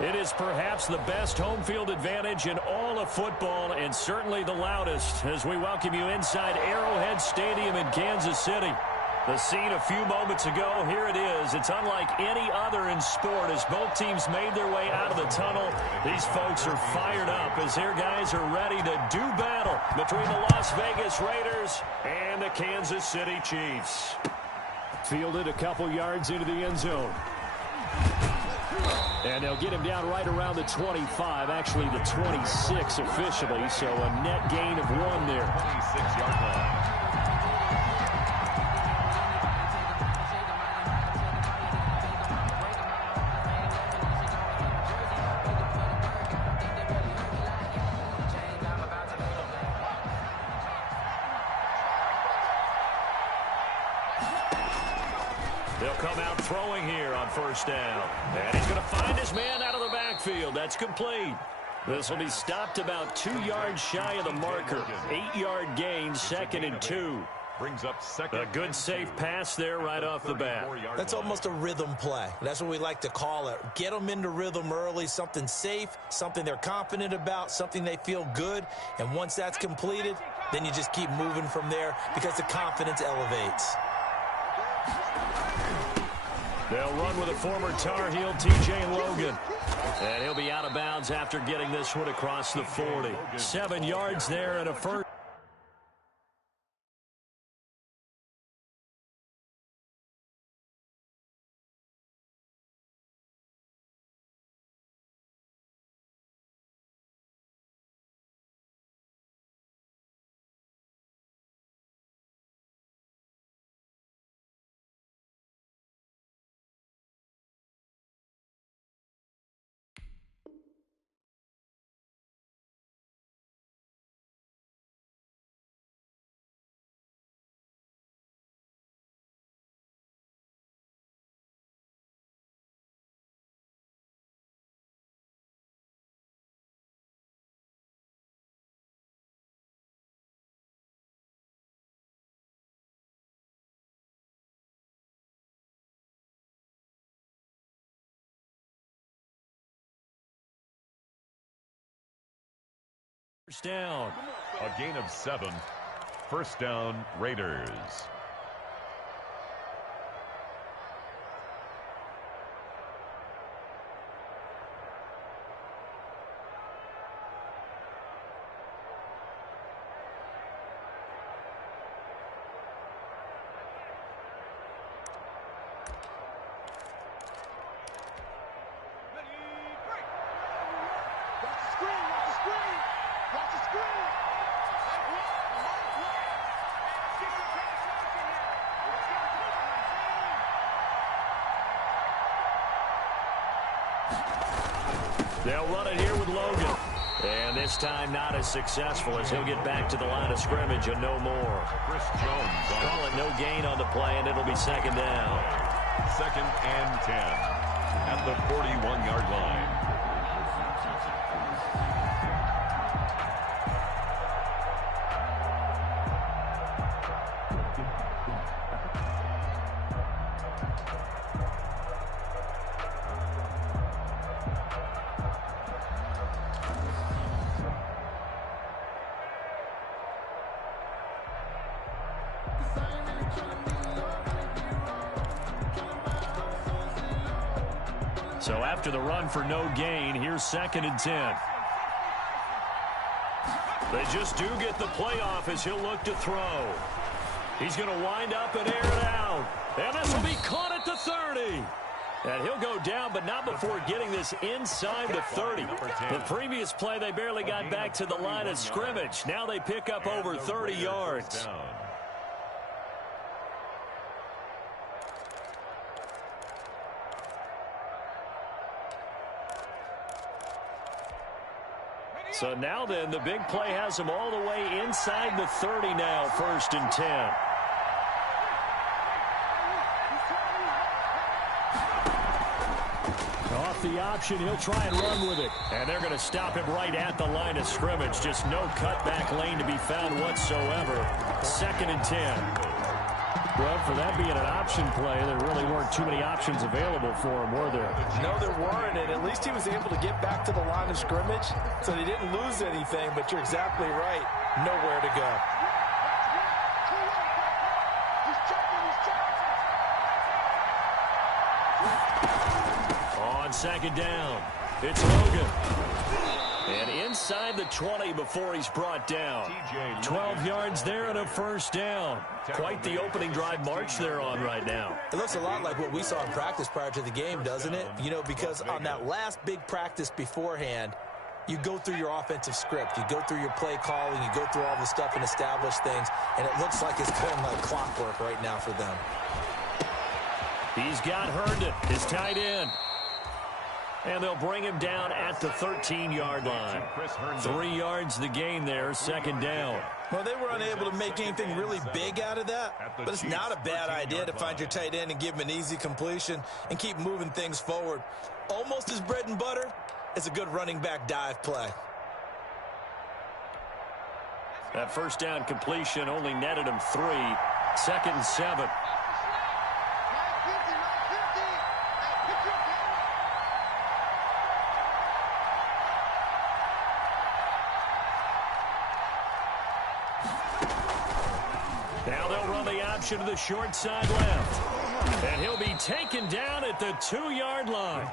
It is perhaps the best home field advantage in all of football and certainly the loudest as we welcome you inside Arrowhead Stadium in Kansas City. The scene a few moments ago, here it is. It's unlike any other in sport as both teams made their way out of the tunnel. These folks are fired up as their guys are ready to do battle between the Las Vegas Raiders and the Kansas City Chiefs. Fielded a couple yards into the end zone. And they'll get him down right around the 25, actually the 26 officially, so a net gain of 1 there. 26-yard line. They'll come out throwing here on first down. And he's going to find his man out of the backfield. That's complete. This will be stopped about 2 yards shy of the marker. 8-yard gain, 2nd and 2. Brings up second. A good safe pass there right off the bat. That's almost a rhythm play. That's what we like to call it. Get them into rhythm early, something safe, something they're confident about, something they feel good. And once that's completed, then you just keep moving from there because the confidence elevates. They'll run with a former Tar Heel, T.J. Logan. And he'll be out of bounds after getting this one across the 40. 7 yards there and a first. First down. A gain of 7. First down, Raiders. They'll run it here with Logan. And this time not as successful as he'll get back to the line of scrimmage and no more. Chris Jones. Call it no gain on the play, and it'll be 2nd down. 2nd and 10 at the 41-yard line. So after the run for no gain, here's 2nd and 10. They just do get the playoff as he'll look to throw. He's going to wind up and air it out. And this will be caught at the 30. And he'll go down, but not before getting this inside the 30. The previous play, they barely got back to the line of scrimmage. Now they pick up over 30 yards. So now then, the big play has them all the way inside the 30 now, 1st and 10. Off the option, he'll try and run with it. And they're going to stop him right at the line of scrimmage. Just no cutback lane to be found whatsoever. 2nd and 10. Well, for that being an option play, there really weren't too many options available for him, were there? No, there weren't, and at least he was able to get back to the line of scrimmage, so he didn't lose anything, but you're exactly right. Nowhere to go. On second down, it's Logan. And inside the 20 before he's brought down. 12 yards there and a first down. Quite the opening drive march they're on right now. It looks a lot like what we saw in practice prior to the game, doesn't it? You know, because on that last big practice beforehand, you go through your offensive script. You go through your play calling. You go through all the stuff and establish things. And it looks like it's going like clockwork right now for them. He's got Herndon, his tight end. And they'll bring him down at the 13-yard line. 3 yards the gain there, second down. Well, they were unable to make anything really big out of that, but it's not a bad idea to find your tight end and give him an easy completion and keep moving things forward. Almost his bread and butter. It's a good running back dive play. That first down completion only netted him 3. 2nd and 7. Now they'll run the option to the short side left. And he'll be taken down at the 2-yard line.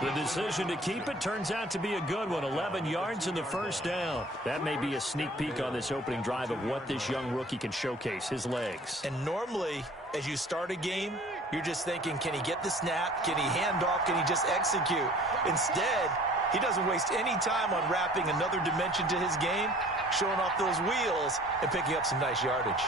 The decision to keep it turns out to be a good one. 11 yards in the first down. That may be a sneak peek on this opening drive of what this young rookie can showcase, his legs. And normally, as you start a game, you're just thinking, can he get the snap? Can he hand off? Can he just execute? Instead, he doesn't waste any time on wrapping another dimension to his game, showing off those wheels and picking up some nice yardage.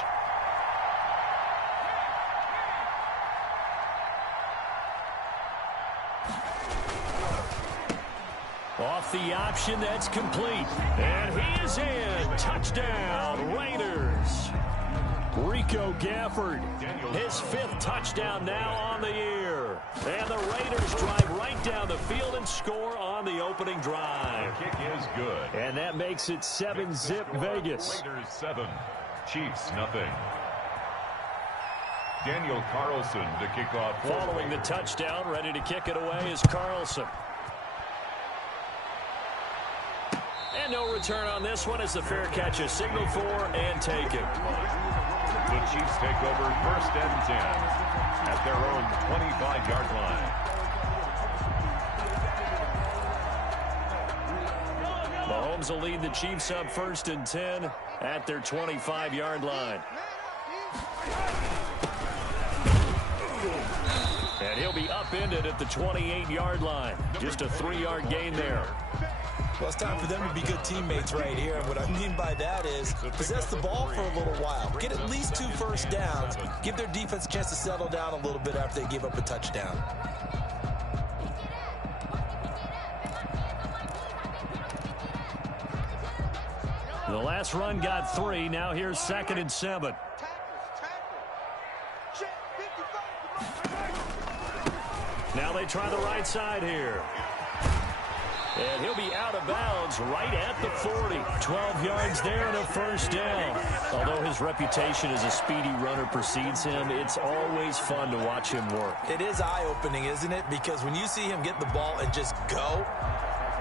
Off the option, that's complete. And he is in. Touchdown, Raiders. Rico Gafford, his 5th touchdown now on the year. And the Raiders drive right down the field and score on the opening drive. The kick is good. And that makes it 7-zip Vegas. Raiders 7, Chiefs nothing. Daniel Carlson to kick off. Following the touchdown, ready to kick it away is Carlson. And no return on this one as the fair catch is signaled for and taken. The Chiefs take over 1st and 10 at their own 25-yard line. Mahomes will lead the Chiefs up 1st and 10 at their 25-yard line. And he'll be upended at the 28-yard line. Just a 3-yard gain there. Well, it's time for them to be good teammates right here. And what I mean by that is possess the ball for a little while. Get at least 2 first downs. Give their defense a chance to settle down a little bit after they give up a touchdown. The last run got 3. Now here's 2nd and 7. Now they try the right side here. And he'll be out of bounds right at the 40. 12 yards there and a first down. Although his reputation as a speedy runner precedes him, it's always fun to watch him work. It is eye-opening, isn't it? Because when you see him get the ball and just go,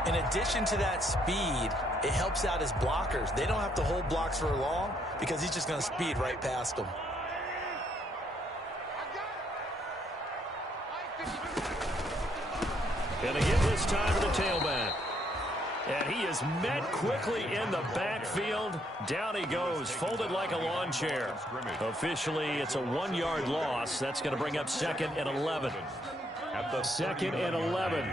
in addition to that speed, it helps out his blockers. They don't have to hold blocks for long because he's just going to speed right past them. And again this time to the tailback. And he is met quickly in the backfield. Down he goes, folded like a lawn chair. Officially, it's a 1-yard loss. That's going to bring up 2nd and 11. At the 2nd and 11.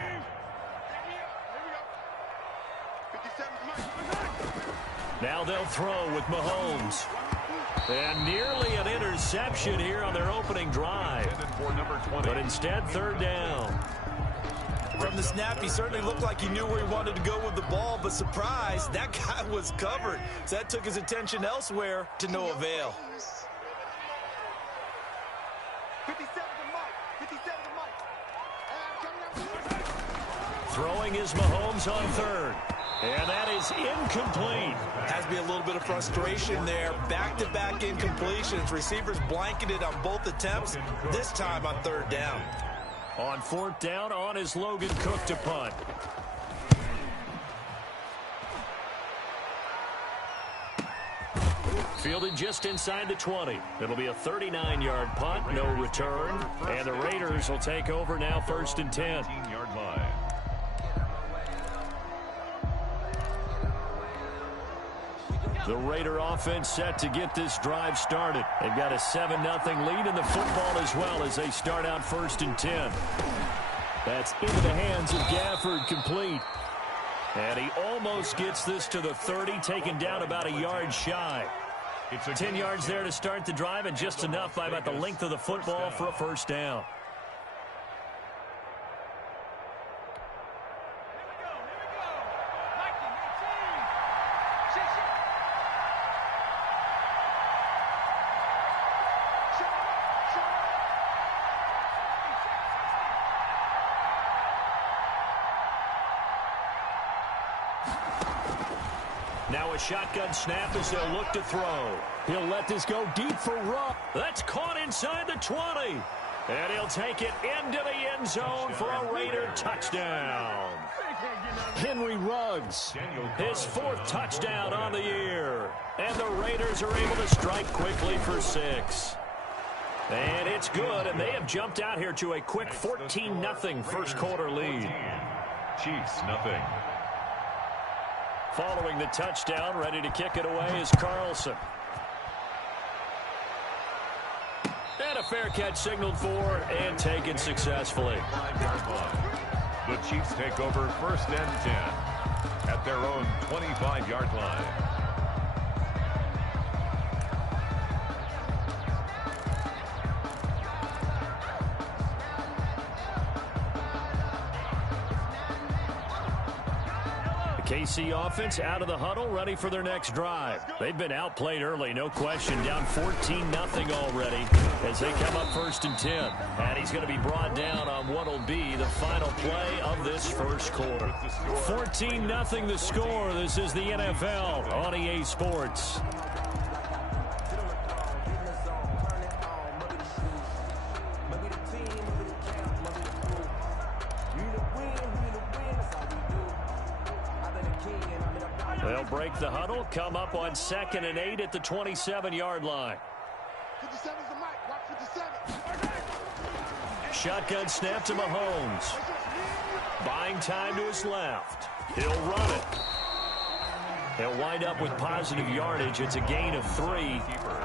Now they'll throw with Mahomes. And nearly an interception here on their opening drive. But instead, 3rd down. From the snap, he certainly looked like he knew where he wanted to go with the ball, but surprise, that guy was covered. So that took his attention elsewhere to no avail. Throwing is Mahomes on 3rd. And that is incomplete. Has to be a little bit of frustration there. Back-to-back incompletions. Receivers blanketed on both attempts, this time on third down. On fourth down, on is Logan Cook to punt. Fielded just inside the 20. It'll be a 39-yard punt, no return. And the Raiders will take over now, first and 10. 15-yard line. The Raider offense set to get this drive started. They've got a 7-0 lead in the football as well as they start out first and 10. That's into the hands of Gafford, complete. And he almost gets this to the 30, taken down about a yard shy. 10 yards there to start the drive, and just enough by about the length of the football for a first down. Now a shotgun snap as they'll look to throw. He'll let this go deep for Rupp. That's caught inside the 20. And he'll take it into the end zone for a Raider touchdown. Henry Ruggs, his fourth touchdown on the year. And the Raiders are able to strike quickly for 6. And it's good, and they have jumped out here to a quick 14-0 first quarter lead. Chiefs, nothing. Following the touchdown, ready to kick it away is Carlson. And a fair catch signaled for and taken successfully. 5-yard line. The Chiefs take over first and 10 at their own 25-yard line. KC offense out of the huddle, ready for their next drive. They've been outplayed early, no question, down 14-0 already as they come up first and 10. And he's going to be brought down on what will be the final play of this first quarter. 14-0 the score. This is the NFL on EA Sports. They'll break the huddle, come up on 2nd and 8 at the 27-yard line. 57's the mic. Watch 57. Shotgun snap to Mahomes. Buying time to his left. He'll run it. He'll wind up with positive yardage. It's a gain of 3,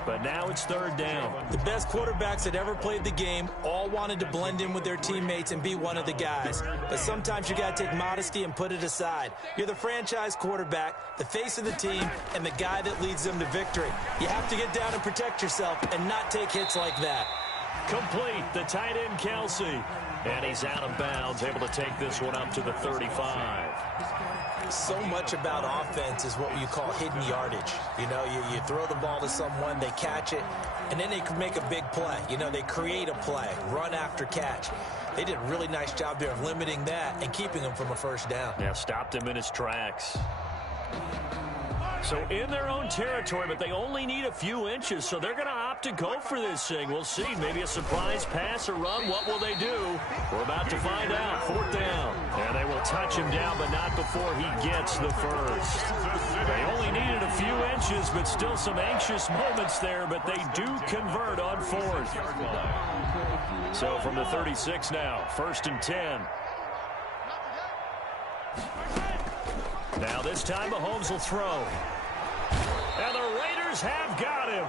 but now it's third down. The best quarterbacks that ever played the game all wanted to blend in with their teammates and be one of the guys. But sometimes you got to take modesty and put it aside. You're the franchise quarterback, the face of the team, and the guy that leads them to victory. You have to get down and protect yourself and not take hits like that. Complete, the tight end Kelsey. And he's out of bounds, able to take this one up to the 35. So much about offense is what you call hidden yardage. You know, you throw the ball to someone, they catch it, and then they can make a big play. You know, they create a play, run after catch. They did a really nice job there of limiting that and keeping him from a first down. Yeah, stopped him in his tracks. So in their own territory, but they only need a few inches, so they're going to opt to go for this thing. We'll see. Maybe a surprise pass or run. What will they do? We're about to find out. Fourth down. And they will touch him down, but not before he gets the first. They only needed a few inches, but still some anxious moments there, but they do convert on fourth. So from the 36 now, first and 10. Now this time Mahomes will throw. And the Raiders have got him.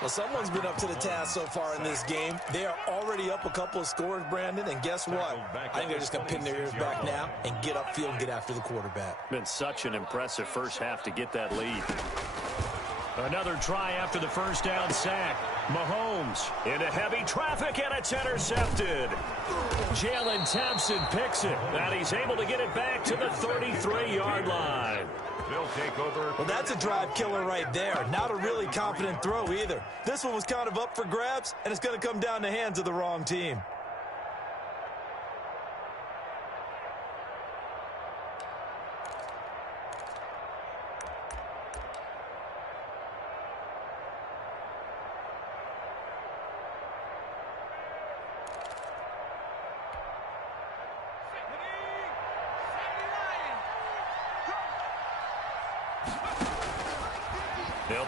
Well, someone's been up to the task so far in this game. They are already up a couple of scores, Brandon, and guess what? I think they're just going to pin their ears back now and get upfield and get after the quarterback. Been such an impressive first half to get that lead. Another try after the first down sack. Mahomes into heavy traffic, and it's intercepted. Jalen Thompson picks it, and he's able to get it back to the 33-yard line. They'll take over. Well, that's a drive killer right there. Not a really confident throw either. This one was kind of up for grabs, and it's going to come down the hands of the wrong team.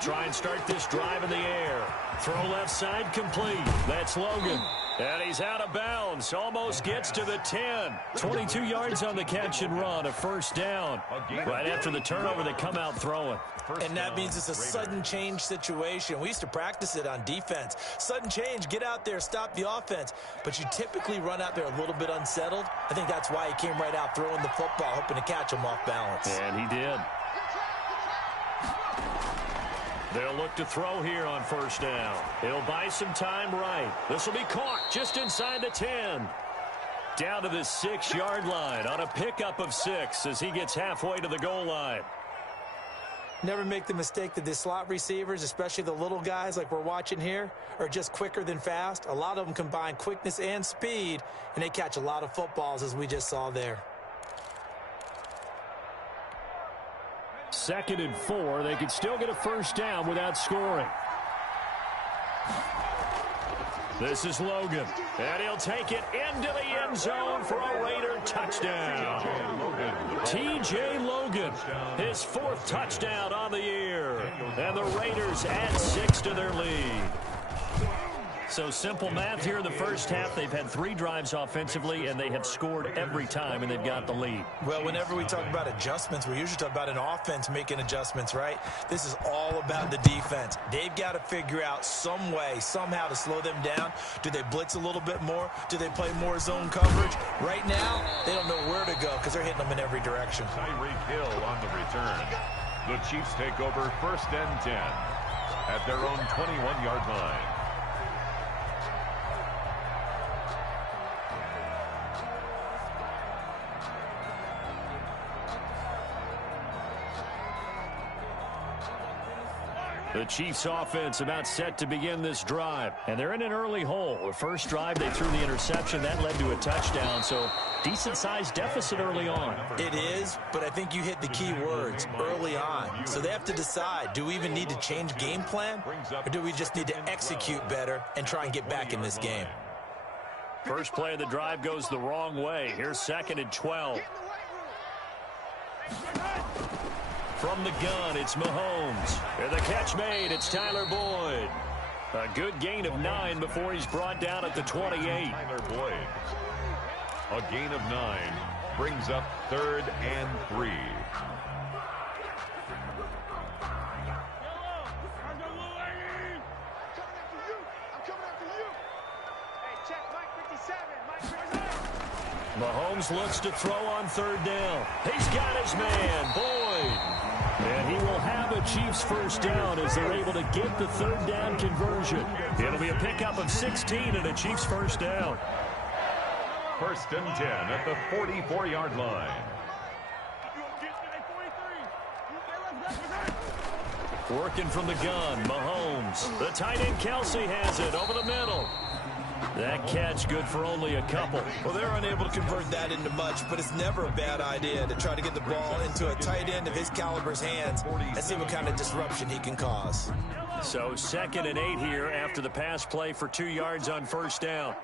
try and start this drive in the air. Throw left side complete. That's Logan. And he's out of bounds. Almost gets to the 10. 22 yards on the catch and run. A first down. Right after the turnover, they come out throwing. And that means it's a sudden change situation. We used to practice it on defense. Sudden change, get out there, stop the offense. But you typically run out there a little bit unsettled. I think that's why he came right out throwing the football, hoping to catch him off balance. And he did. They'll look to throw here on first down. He'll buy some time right. This will be caught just inside the 10. Down to the 6-yard line on a pickup of 6 as he gets halfway to the goal line. Never make the mistake that the slot receivers, especially the little guys like we're watching here, are just quicker than fast. A lot of them combine quickness and speed, and they catch a lot of footballs, as we just saw there. 2nd and 4. They could still get a first down without scoring. This is Logan, and he'll take it into the end zone for a Raider touchdown. T.J. Logan, his 4th touchdown on the year, and the Raiders add 6 to their lead. So simple math here in the first half. They've had 3 drives offensively, and they have scored every time, and they've got the lead. Well, whenever we talk about adjustments, we usually talk about an offense making adjustments, right? This is all about the defense. They've got to figure out some way, somehow to slow them down. Do they blitz a little bit more? Do they play more zone coverage? Right now, they don't know where to go because they're hitting them in every direction. Tyreek Hill on the return. The Chiefs take over 1st and 10 at their own 21-yard line. The Chiefs offense about set to begin this drive. And they're in an early hole. The first drive, they threw the interception. That led to a touchdown. So decent-sized deficit early on. It is, but I think you hit the key words, early on. So they have to decide, do we even need to change game plan? Or do we just need to execute better and try and get back in this game? First play of the drive goes the wrong way. Here's 2nd and 12. From the gun, it's Mahomes. And the catch made, it's Tyler Boyd. A good gain of 9 before he's brought down at the 28. Tyler Boyd. A gain of 9 brings up 3rd and 3. Mahomes looks to throw on 3rd down. He's got his man, Boyd. And he will have a Chiefs first down as they're able to get the 3rd down conversion. It'll be a pickup of 16 and a Chiefs first down. 1st and 10 at the 44-yard line. Working from the gun, Mahomes. The tight end Kelsey has it over the middle. That catch good for only a couple. Well, they're unable to convert that into much, but it's never a bad idea to try to get the ball into a tight end of his caliber's hands and see what kind of disruption he can cause. So 2nd and 8 here after the pass play for 2 yards on first down.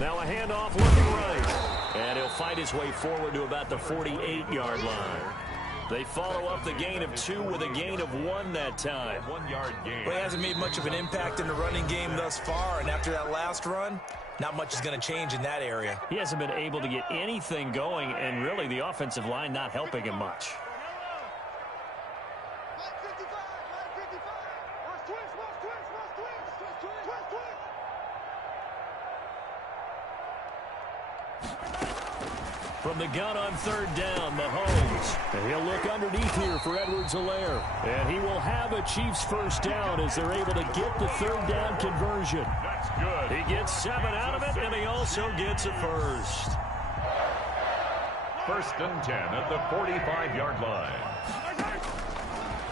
Now a handoff looking right. And he'll fight his way forward to about the 48-yard line. They follow up the gain of 2 with a gain of 1 that time. 1-yard gain. Well, he hasn't made much of an impact in the running game thus far, and after that last run, not much is going to change in that area. He hasn't been able to get anything going, and really the offensive line not helping him much. From the gun on 3rd down, Mahomes. And he'll look underneath here for Edwards-Helaire. And he will have a Chiefs first down as they're able to get the 3rd down conversion. That's good. He gets 7 out of it, and he also gets a first. 1st and 10 at the 45-yard line.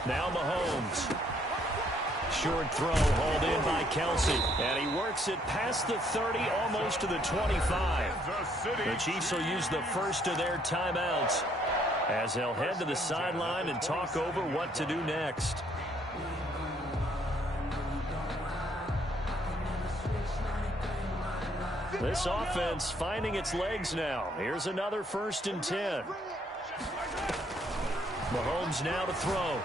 Now Mahomes. Short throw hauled in by Kelsey. And he works it past the 30, almost to the 25. The Chiefs will use the first of their timeouts as they'll head to the sideline and talk over what to do next. This offense finding its legs now. Here's another 1st and 10. Mahomes now to throw.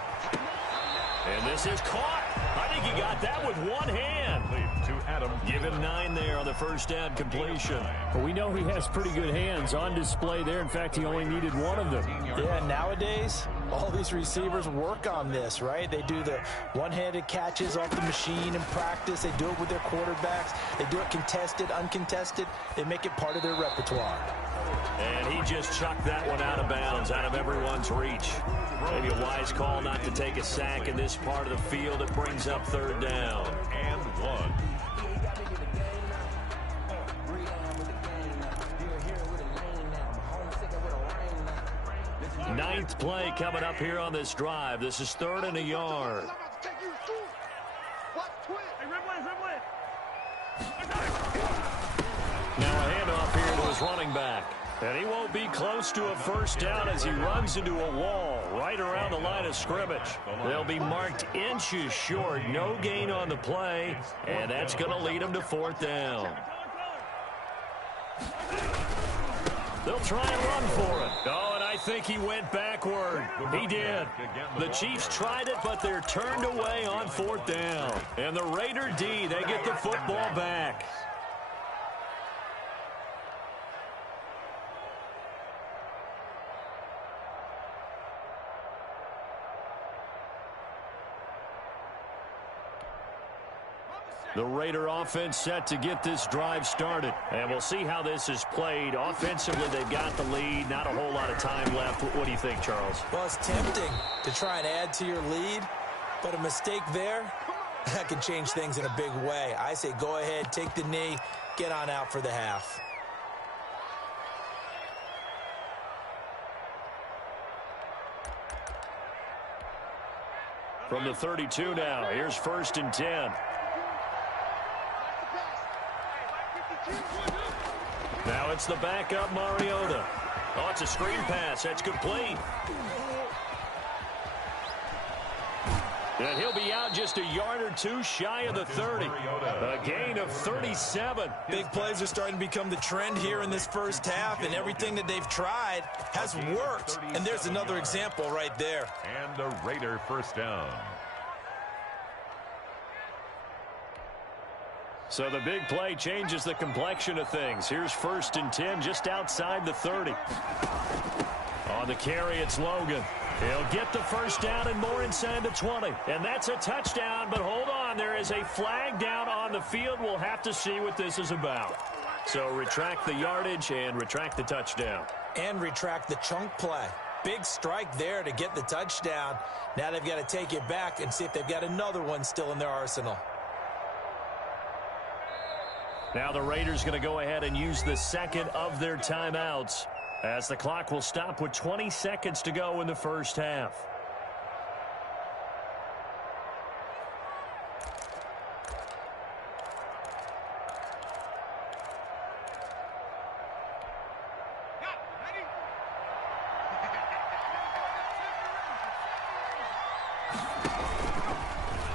And this is caught. I think he got that with one hand. To Adam. Give him 9 there on the first down completion. Well, we know he has pretty good hands on display there. In fact, he only needed one of them. Yeah, nowadays, all these receivers work on this, right? They do the one-handed catches off the machine in practice. They do it with their quarterbacks. They do it contested, uncontested. They make it part of their repertoire. And he just chucked that one out of bounds, out of everyone's reach. Maybe a wise call not to take a sack in this part of the field. It brings up 3rd down. And 1. Ninth play coming up here on this drive. This is 3rd and a yard. Now a handoff here to his running back. And he won't be close to a first down as he runs into a wall right around the line of scrimmage. They'll be marked inches short. No gain on the play. And that's going to lead him to 4th down. They'll try and run for it. Oh, and I think he went backward. He did. The Chiefs tried it, but they're turned away on 4th down. And the Raider D, they get the football back. The Raider offense set to get this drive started. And we'll see how this is played. Offensively, they've got the lead. Not a whole lot of time left. What do you think, Charles? Well, it's tempting to try and add to your lead, but a mistake there, that can change things in a big way. I say go ahead, take the knee, get on out for the half. From the 32 now, here's 1st and 10. Now it's the backup Mariota. Oh, it's a screen pass. That's complete. And he'll be out just a yard or two shy of the 30. A gain of 37. Big plays are starting to become the trend here in this first half, and everything that they've tried has worked. And there's another example right there. And a Raider first down. So the big play changes the complexion of things. Here's 1st and 10 just outside the 30. On the carry, it's Logan. He'll get the first down and more inside the 20. And that's a touchdown, but hold on. There is a flag down on the field. We'll have to see what this is about. So retract the yardage and retract the touchdown. And retract the chunk play. Big strike there to get the touchdown. Now they've got to take it back and see if they've got another one still in their arsenal. Now the Raiders going to go ahead and use the second of their timeouts as the clock will stop with 20 seconds to go in the first half.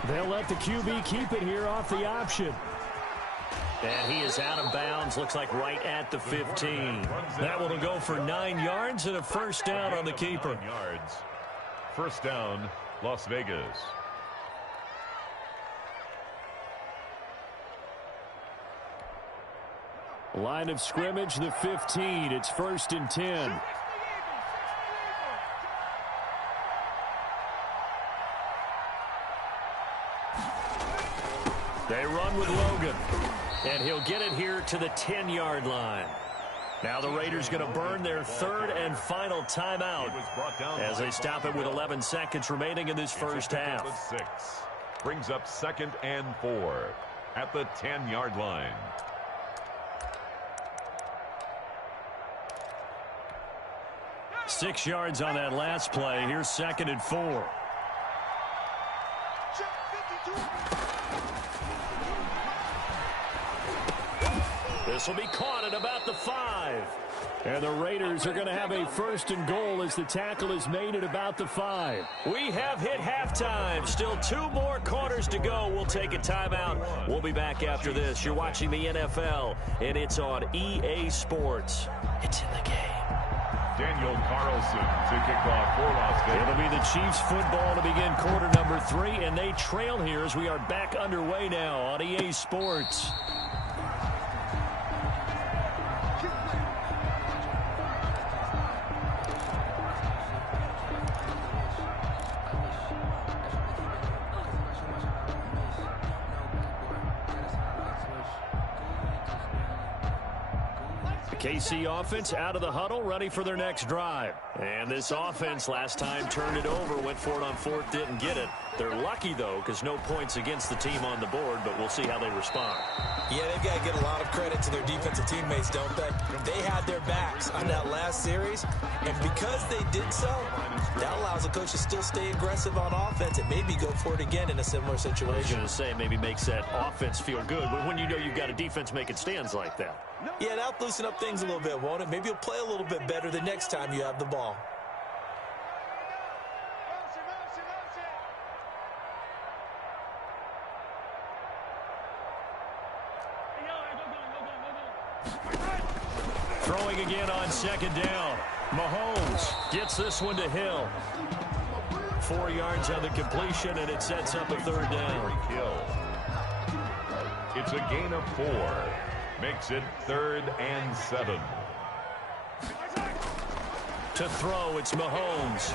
They'll let the QB keep it here off the option. And he is out of bounds, looks like right at the 15. That will go for 9 yards and a first down on the keeper. First down, Las Vegas. Line of scrimmage, the 15. It's 1st and 10. They run with Logan. And he'll get it here to the 10-yard line. Now the Raiders going to burn their 3rd and final timeout as they stop it with 11 seconds remaining in this first half. 6. Brings up 2nd and 4 at the 10-yard line. Six yards on that last play. Here's 2nd and 4. This will be caught at about the 5. And the Raiders are going to have a 1st and goal as the tackle is made at about the 5. We have hit halftime. Still 2 more quarters to go. We'll take a timeout. We'll be back after this. You're watching the NFL, and it's on EA Sports. It's in the game. Daniel Carlson to kick off for Las Vegas. It'll be the Chiefs football to begin quarter number 3, and they trail here as we are back underway now on EA Sports. KC offense out of the huddle, ready for their next drive. And this offense last time turned it over, went for it on 4th, didn't get it. They're lucky, though, because no points against the team on the board, but we'll see how they respond. Yeah, they've got to get a lot of credit to their defensive teammates, don't they? They had their backs on that last series, and because they did so, that allows the coach to still stay aggressive on offense and maybe go for it again in a similar situation. I was going to say, maybe makes that offense feel good, but when you know you've got a defense making stands like that. Yeah, that'll loosen up things a little bit, won't it? Maybe you'll play a little bit better the next time you have the ball. Throwing again on 2nd down. Mahomes gets this one to Hill. 4 yards on the completion, and it sets up a 3rd down. Hill. It's a gain of 4. Makes it 3rd and 7. To throw, it's Mahomes.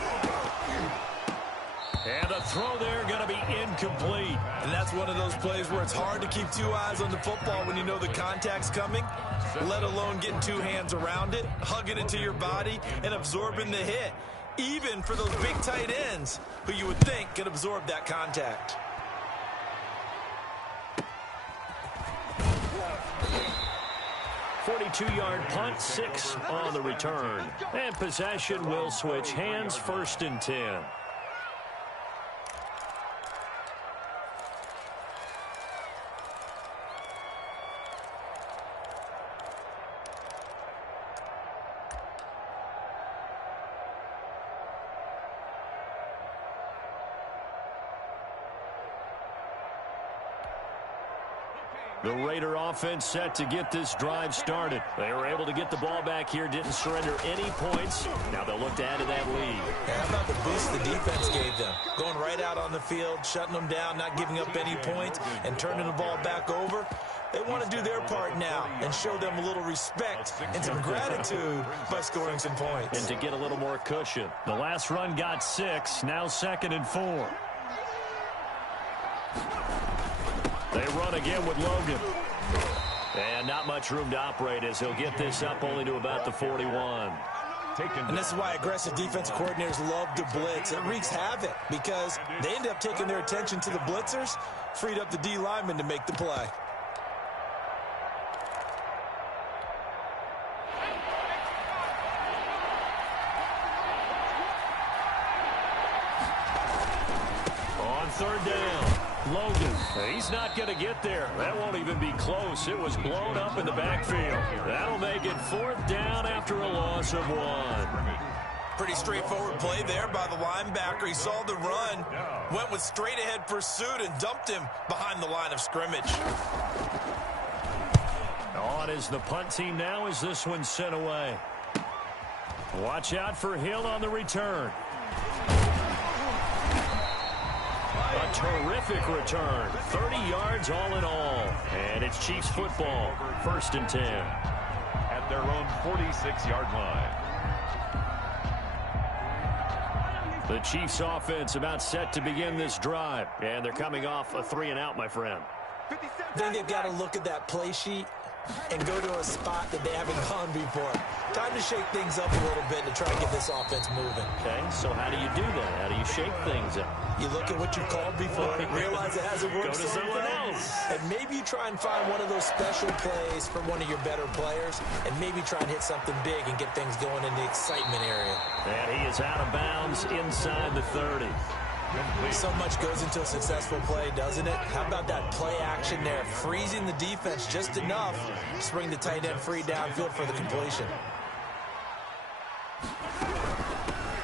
And the throw there going to be incomplete. And that's one of those plays where it's hard to keep 2 eyes on the football when you know the contact's coming, let alone getting 2 hands around it, hugging it to your body, and absorbing the hit. Even for those big tight ends who you would think could absorb that contact. .42-yard punt, 6 on the return. And possession will switch hands, 1st and 10. The Raider offense set to get this drive started. They were able to get the ball back here, didn't surrender any points. Now they'll look to add to that lead. How about the boost the defense gave them? Going right out on the field, shutting them down, not giving up any points, and turning the ball back over. They want to do their part now and show them a little respect and some gratitude by scoring some points. And to get a little more cushion. The last run got 6, now 2nd and 4. They run again with Logan. And not much room to operate as he'll get this up only to about the 41. And this is why aggressive defensive coordinators love to blitz. It wreaks havoc because they end up taking their attention to the blitzers, freed up the D lineman to make the play. On 3rd down. Logan, he's not going to get there. That won't even be close. It was blown up in the backfield. That'll make it 4th down after a loss of 1. Pretty straightforward play there by the linebacker. He saw the run, went with straight-ahead pursuit, and dumped him behind the line of scrimmage. On is the punt team now as this one's sent away. Watch out for Hill on the return. A terrific return. 30 yards all in all. And it's Chiefs football. 1st and 10. At their own 46-yard line. The Chiefs offense about set to begin this drive. And they're coming off a 3-and-out, my friend. I think they've got to look at that play sheet and go to a spot that they haven't gone before. Time to shake things up a little bit to try to get this offense moving. Okay, so how do you do that? How do you shake things up? You look at what you called before, realize it hasn't worked Go to so someone well, else. and maybe you try and find one of those special plays from one of your better players, and maybe try and hit something big and get things going in the excitement area. And he is out of bounds inside the 30. So much goes into a successful play, doesn't it? How about that play action there, freezing the defense just enough to bring the tight end free downfield for the completion.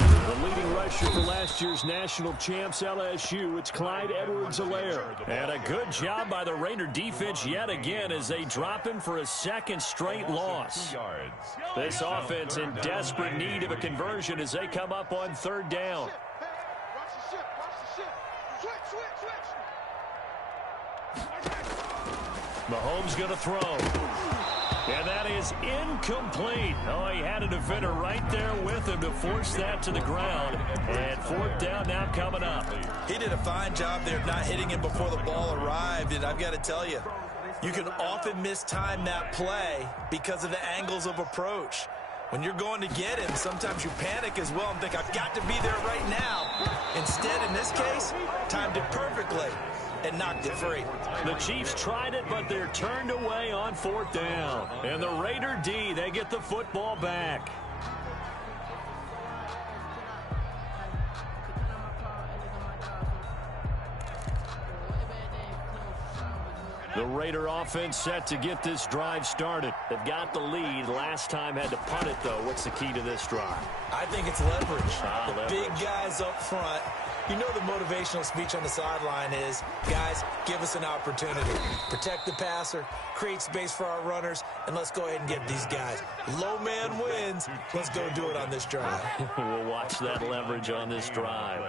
The leading rusher for last year's national champs LSU. It's Clyde Edwards-Helaire. And a good job by the Raider defense yet again as they drop him for a second straight loss. This offense in desperate need of a conversion as they come up on third down. Mahomes going to throw. And that is incomplete. Oh, he had a defender right there with him to force that to the ground. And fourth down now coming up. He did a fine job there not hitting him before the ball arrived. And I've got to tell you, you can often mistime that play because of the angles of approach. When you're going to get him, sometimes you panic as well and think, I've got to be there right now. Instead, in this case, timed it perfectly and knocked it free. The Chiefs tried it, but they're turned away on fourth down. And the Raider D, they get the football back. The Raider offense set to get this drive started. They've got the lead. Last time had to punt it, though. What's the key to this drive? I think it's leverage. Leverage. Big guys up front. You know the motivational speech on the sideline is, guys, give us an opportunity. Protect the passer, create space for our runners, and let's go ahead and get these guys. Low man wins. Let's go do it on this drive. We'll watch that leverage on this drive.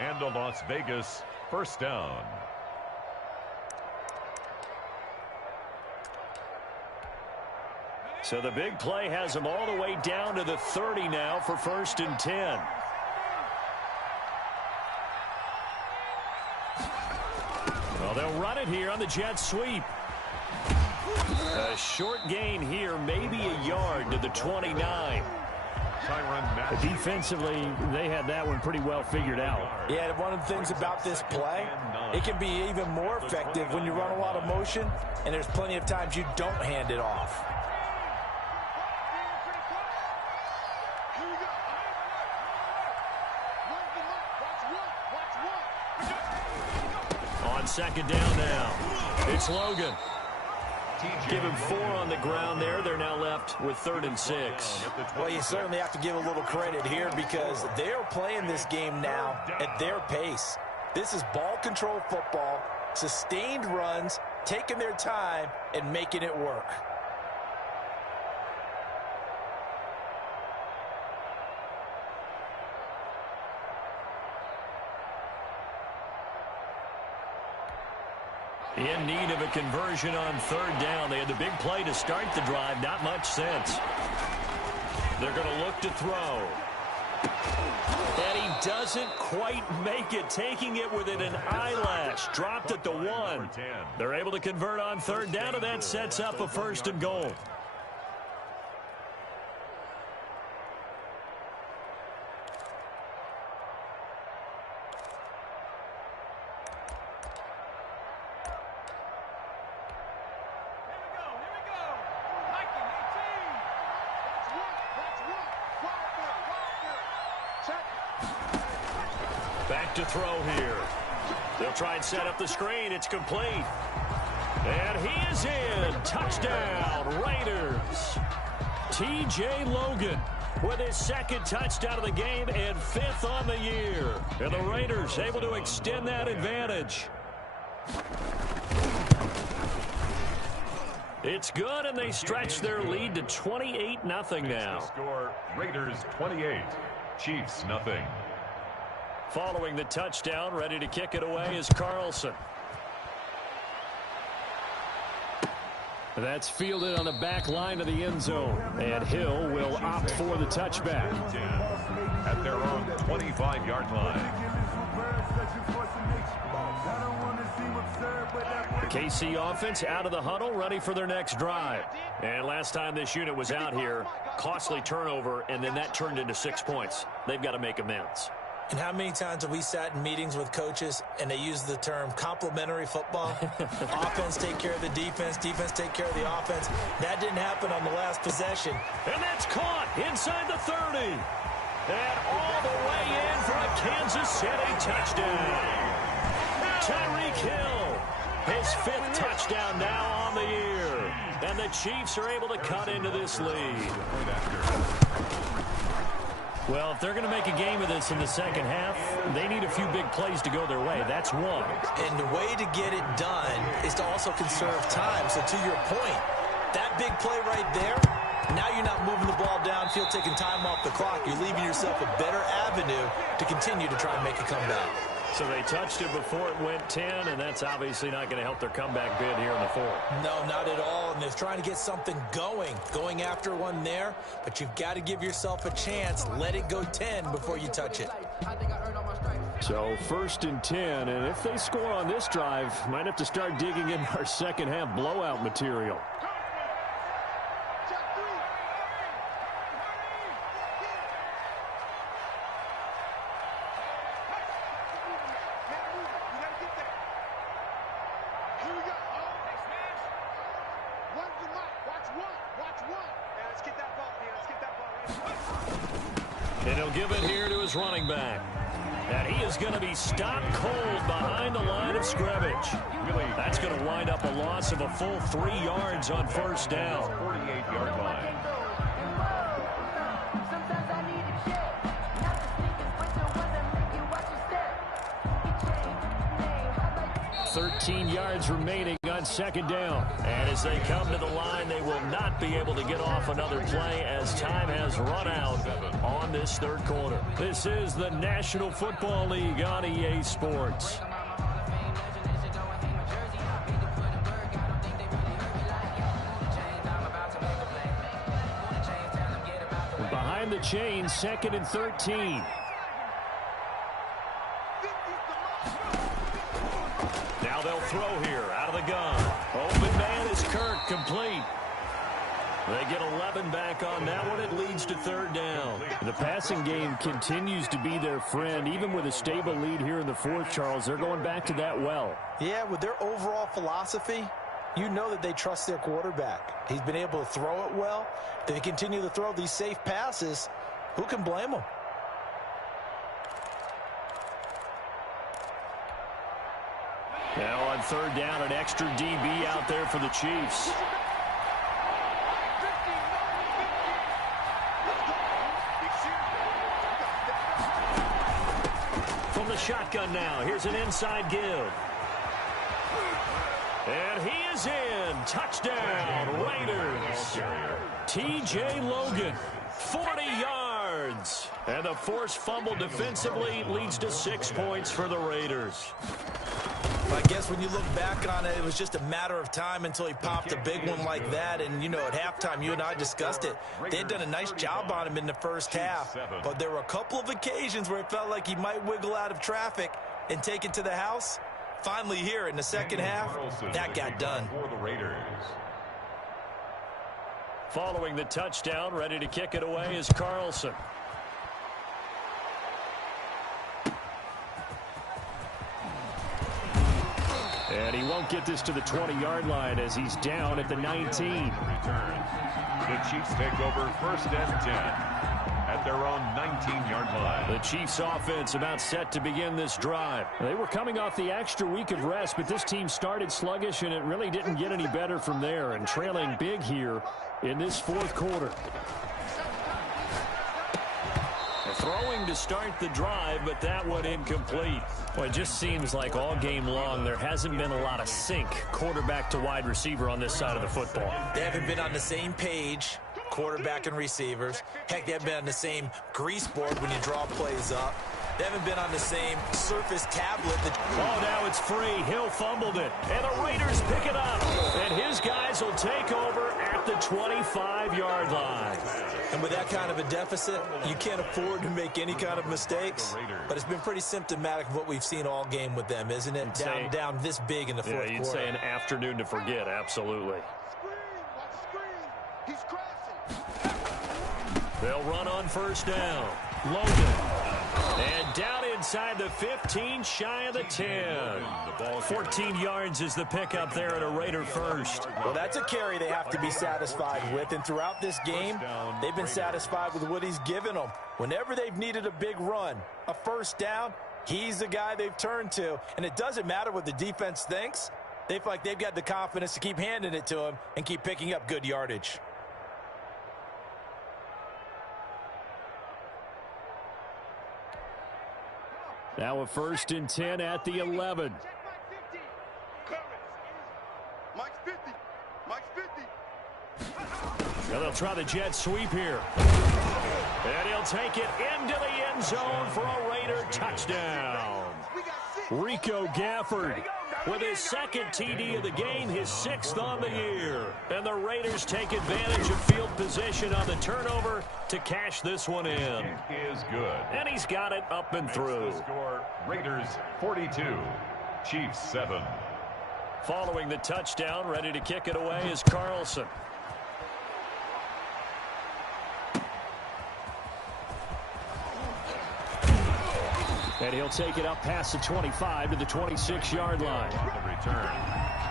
And a Las Vegas first down. So the big play has them all the way down to the 30 now for 1st and 10. Well, they'll run it here on the jet sweep. A short gain here, maybe a yard to the 29. Defensively, they had that one pretty well figured out. Yeah, one of the things about this play, it can be even more effective when you run a lot of motion, and there's plenty of times you don't hand it off. On second down now, it's Logan. Give him 4 on the ground there. They're now left with 3rd and 6. Well, you certainly have to give a little credit here because they're playing this game now at their pace. This is ball control football, sustained runs, taking their time, and making it work. In need of a conversion on 3rd down. They had the big play to start the drive. Not much sense. They're going to look to throw. And he doesn't quite make it. Taking it within an eyelash. Dropped at the 1. They're able to convert on 3rd down, and that sets up a 1st and goal. Back to throw here. They'll try and set up the screen. It's complete. And he is in. Touchdown, Raiders. T.J. Logan with his 2nd touchdown of the game and 5th on the year. And the Raiders able to extend that advantage. It's good, and they stretch their lead to 28-0 now. Score Raiders 28, Chiefs nothing. Following the touchdown, ready to kick it away is Carlson. That's fielded on the back line of the end zone. And Hill will opt for the touchback. At their own 25-yard line. The KC offense out of the huddle, ready for their next drive. And last time this unit was out here, costly turnover, and then that turned into 6 points. They've got to make amends. And how many times have we sat in meetings with coaches and they use the term complementary football? Offense take care of the defense, defense take care of the offense. That didn't happen on the last possession. And that's caught inside the 30. And all the way in for a Kansas City touchdown. Tyreek Hill, his 5th touchdown now on the year. And the Chiefs are able to cut into this lead. Well, if they're going to make a game of this in the second half, they need a few big plays to go their way. That's one. And the way to get it done is to also conserve time. So to your point, that big play right there, now you're not moving the ball downfield, taking time off the clock. You're leaving yourself a better avenue to continue to try and make a comeback. So they touched it before it went 10, and that's obviously not going to help their comeback bid here in the fourth. No, not at all. And they're trying to get something going after one there. But you've got to give yourself a chance. Let it go 10 before you touch it. So 1st and 10, and if they score on this drive, might have to start digging in our second half blowout material. And he'll give it here to his running back. And he is going to be stopped cold behind the line of scrimmage. That's going to wind up a loss of a full 3 yards on first down. 48-yard line. 13 yards remaining on second down. And as they come to the line, they will not be able to get off another play as time has run out on this third quarter. This is the National Football League on EA Sports. Behind the chain, 2nd and 13. Now they'll throw here out of the gun. Open man is Kirk, complete. They get 11 back on that one. It leads to third down. The passing game continues to be their friend. Even with a stable lead here in the fourth, Charles, they're going back to that well. Yeah, with their overall philosophy, you know that they trust their quarterback. He's been able to throw it well. They continue to throw these safe passes. Who can blame them? Now on third down, an extra DB out there for the Chiefs. From the shotgun now, here's an inside give. And he is in. Touchdown, Raiders. T.J. Logan, 40 yards. And the forced fumble defensively leads to 6 points for the Raiders. I guess when you look back on it, it was just a matter of time until he popped a big one like that. And, you know, at halftime, you and I discussed it. They had done a nice job on him in the first half. But there were a couple of occasions where it felt like he might wiggle out of traffic and take it to the house. Finally here in the second half, that got done. For the Raiders. Following the touchdown, ready to kick it away is Carlson. And he won't get this to the 20-yard line as he's down at the 19. The Chiefs take over 1st and 10 at their own 19-yard line. The Chiefs offense about set to begin this drive. They were coming off the extra week of rest, but this team started sluggish, and it really didn't get any better from there, and trailing big here in this fourth quarter. Throwing to start the drive, but that one incomplete. Well, it just seems like all game long there hasn't been a lot of sync quarterback to wide receiver on this side of the football. They haven't been on the same page, quarterback and receivers. Heck, they haven't been on the same grease board when you draw plays up. They haven't been on the same surface tablet. Oh, now it's free. Hill fumbled it. And the Raiders pick it up. And his guys will take over at the 25-yard line. And with that kind of a deficit, you can't afford to make any kind of mistakes. But it's been pretty symptomatic of what we've seen all game with them, isn't it? Down this big in the fourth quarter. You'd say an afternoon to forget, absolutely. He's crashing. They'll run on first down. Logan. And down inside the 15, shy of the 10. 14 yards is the pickup there at a Raider first. Well, that's a carry they have to be satisfied with. And throughout this game, they've been satisfied with what he's given them. Whenever they've needed a big run, a first down, he's the guy they've turned to. And it doesn't matter what the defense thinks. They feel like they've got the confidence to keep handing it to him and keep picking up good yardage. Now a 1st and 10 at the 11. Mike's 50. Mike's 50. Now they'll try the jet sweep here. And he'll take it into the end zone for a Raider touchdown. Rico Gafford with his 2nd TD of the game, his 6th on the year. And the Raiders take advantage of field position on the turnover to cash this one in. It is good. And he's got it up and through. The score, Raiders 42, Chiefs 7. Following the touchdown, ready to kick it away is Carlson. And he'll take it up past the 25 to the 26-yard line. The return.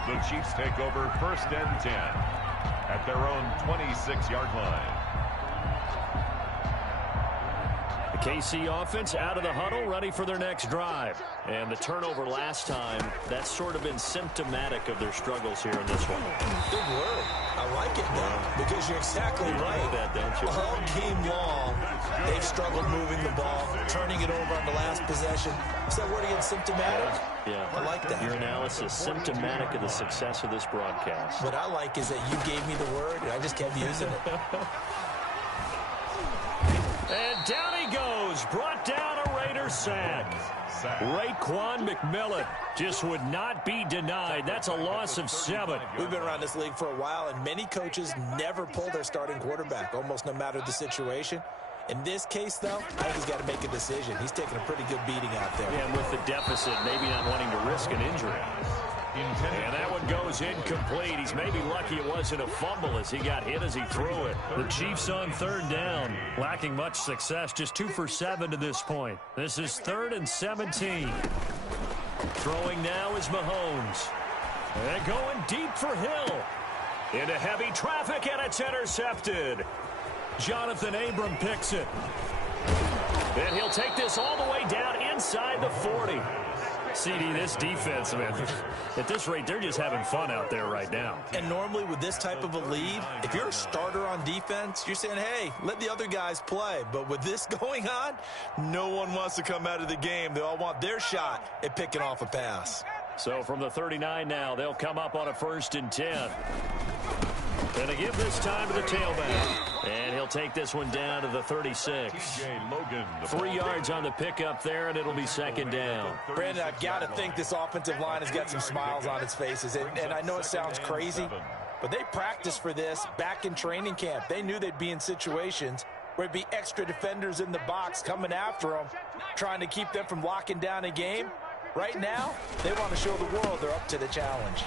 The Chiefs take over 1st and 10 at their own 26-yard line. The KC offense out of the huddle, ready for their next drive. And the turnover last time, that's sort of been symptomatic of their struggles here in this one. Good word. I like it now because you're exactly right. Like that, don't you? All game long, they've struggled moving the ball, turning it over on the last possession. Is that word again, symptomatic? Yeah. I like that. Your analysis, symptomatic of the success of this broadcast. What I like is that you gave me the word, and I just kept using it. And down he goes, brought down a Raider sack. Raekwon McMillan just would not be denied. That's a loss of 7. We've been around this league for a while, and many coaches never pull their starting quarterback, almost no matter the situation. In this case, though, I think he's got to make a decision. He's taking a pretty good beating out there. Yeah, and with the deficit, maybe not wanting to risk an injury. And that one goes incomplete. He's maybe lucky it wasn't a fumble as he got hit as he threw it. The Chiefs on 3rd down, lacking much success, just 2 for 7 to this point. This is 3rd and 17. Throwing now is Mahomes. And going deep for Hill. Into heavy traffic, and it's intercepted. Jonathan Abram picks it. And he'll take this all the way down inside the 40. CD, this defense, man, at this rate, they're just having fun out there right now. And normally with this type of a lead, if you're a starter on defense, you're saying, hey, let the other guys play. But with this going on, no one wants to come out of the game. They all want their shot at picking off a pass. So from the 39 now, they'll come up on a 1st and 10. And to give this time to the tailback. And he'll take this one down to the 36. TJ Logan. 3 yards on the pickup there, and it'll be 2nd down. Brandon, I've got to think this offensive line has got some smiles on its faces. And I know it sounds crazy, but they practiced for this back in training camp. They knew they'd be in situations where it'd be extra defenders in the box coming after them, trying to keep them from locking down a game. Right now, they want to show the world they're up to the challenge.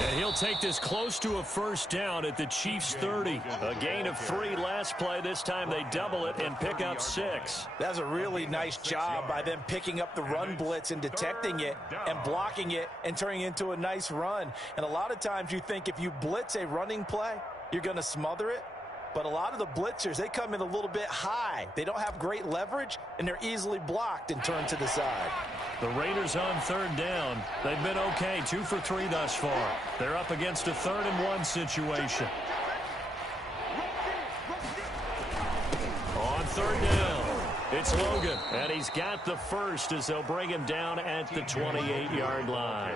And he'll take this close to a 1st down at the Chiefs' 30. A gain of 3 last play. This time they double it and pick up 6. That's a really nice job by them picking up the run blitz and detecting it and blocking it and turning it into a nice run. And a lot of times you think if you blitz a running play, you're going to smother it. But a lot of the blitzers, they come in a little bit high. They don't have great leverage, and they're easily blocked and turned to the side. The Raiders on 3rd down. They've been okay, 2 for 3 thus far. They're up against a 3rd and 1 situation. On 3rd down, it's Logan, and he's got the first as they'll bring him down at the 28-yard line.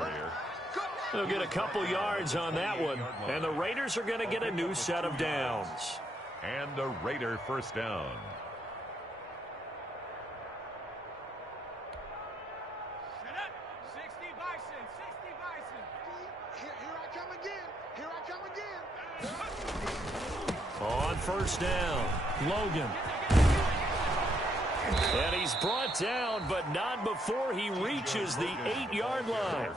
They'll get a couple yards on that one, and the Raiders are going to get a new set of downs. And a Raider 1st down. On 1st down, Logan. And he's brought down, but not before he reaches the 8-yard line.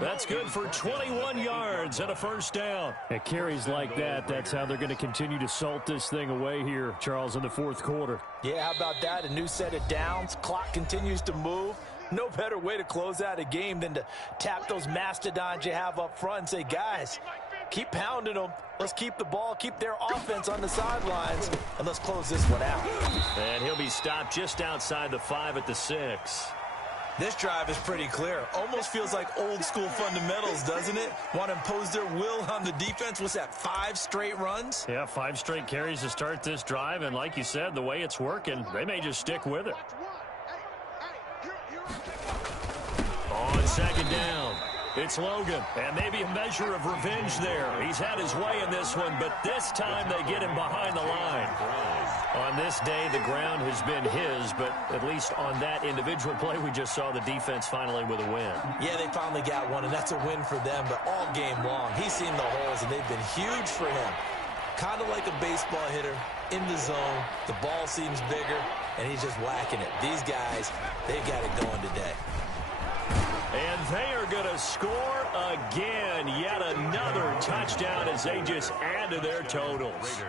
That's good for 21 yards and a 1st down. At carries like that, that's how they're going to continue to salt this thing away here, Charles, in the 4th quarter. Yeah, how about that? A new set of downs. Clock continues to move. No better way to close out a game than to tap those mastodons you have up front and say, guys, keep pounding them. Let's keep the ball, keep their offense on the sidelines, and let's close this one out. And he'll be stopped just outside the 5 at the 6. This drive is pretty clear. Almost feels like old school fundamentals, doesn't it? Want to impose their will on the defense. What's that, 5 straight runs? Yeah, 5 straight carries to start this drive, and like you said, the way it's working, they may just stick with it. second down. It's Logan, and maybe a measure of revenge there. He's had his way in this one, but this time they get him behind the line. On this day, the ground has been his, but at least on that individual play, we just saw the defense finally with a win. Yeah, they finally got one, and that's a win for them, but all game long, he's seen the holes, and they've been huge for him. Kind of like a baseball hitter in the zone. The ball seems bigger, and he's just whacking it. These guys, they've got it going today. And they are going to score again. Yet another touchdown as they just add to their totals.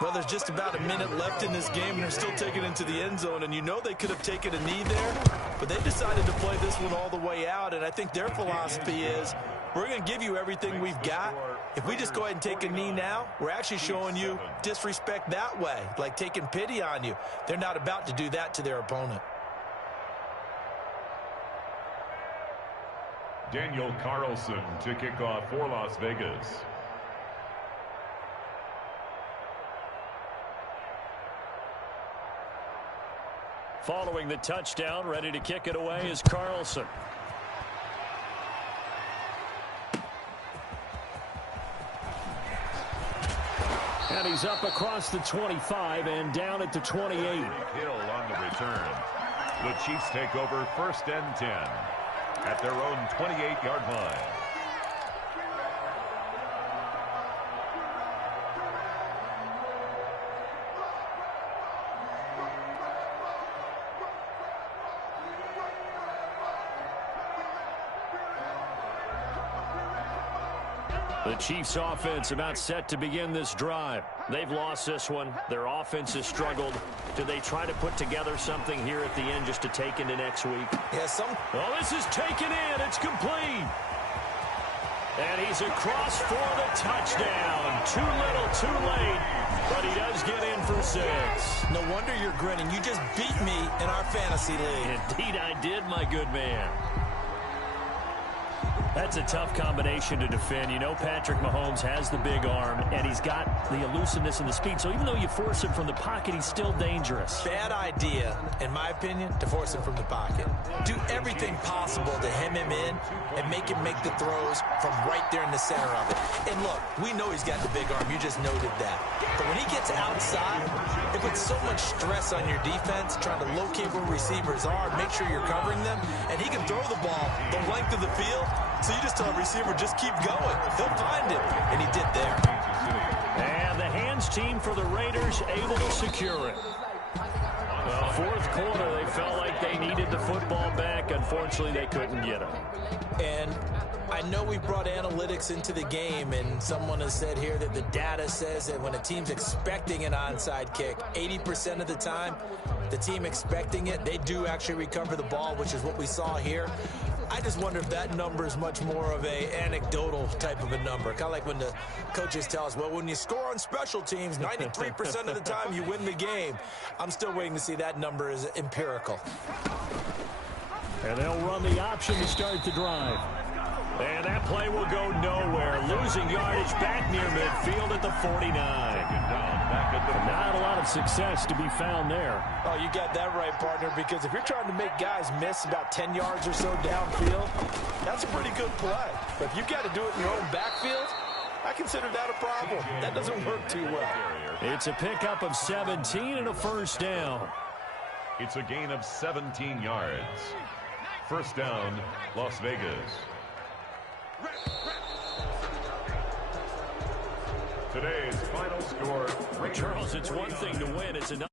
Well, there's just about a minute left in this game, and they're still taking it into the end zone. And you know they could have taken a knee there, but they decided to play this one all the way out. And I think their philosophy is, we're going to give you everything we've got. If we just go ahead and take a knee now, we're actually showing you disrespect that way, like taking pity on you. They're not about to do that to their opponent. Daniel Carlson to kick off for Las Vegas. Following the touchdown, ready to kick it away is Carlson. And he's up across the 25 and down at the 28. Hill on the return. The Chiefs take over 1st and 10 at their own 28-yard line. The Chiefs offense about set to begin this drive. They've lost this one. Their offense has struggled. Do they try to put together something here at the end just to take into next week? Yeah, Well, this is taken in. It's complete. And he's across for the touchdown. Too little, too late. But he does get in for 6. No wonder you're grinning. You just beat me in our fantasy league. Indeed I did, my good man. That's a tough combination to defend. You know Patrick Mahomes has the big arm, and he's got the elusiveness and the speed. So even though you force him from the pocket, he's still dangerous. Bad idea, in my opinion, to force him from the pocket. Do everything possible to hem him in and make him make the throws from right there in the center of it. And look, we know he's got the big arm. You just noted that. But when he gets outside, it puts so much stress on your defense trying to locate where receivers are, make sure you're covering them, and he can throw the ball the length of the field. So you just tell a receiver, just keep going. He'll find him. And he did there. And the hands team for the Raiders able to secure it. Well, 4th quarter, they felt like they needed the football back. Unfortunately, they couldn't get it. And I know we brought analytics into the game, and someone has said here that the data says that when a team's expecting an onside kick, 80% of the time, the team expecting it, they do actually recover the ball, which is what we saw here. I just wonder if that number is much more of a anecdotal type of a number. Kind of like when the coaches tell us, well, when you score on special teams, 93% of the time you win the game. I'm still waiting to see that number is empirical. And they'll run the option to start the drive. And that play will go nowhere. Losing yardage back near midfield at the 49. Not a lot of success to be found there. Oh, you got that right, partner, because if you're trying to make guys miss about 10 yards or so downfield, that's a pretty good play. But if you've got to do it in your own backfield, I consider that a problem. That doesn't work too well. It's a pickup of 17 and a 1st down. It's a gain of 17 yards. 1st down, Las Vegas. Today's final score. Charles, it's one thing to win. It's another.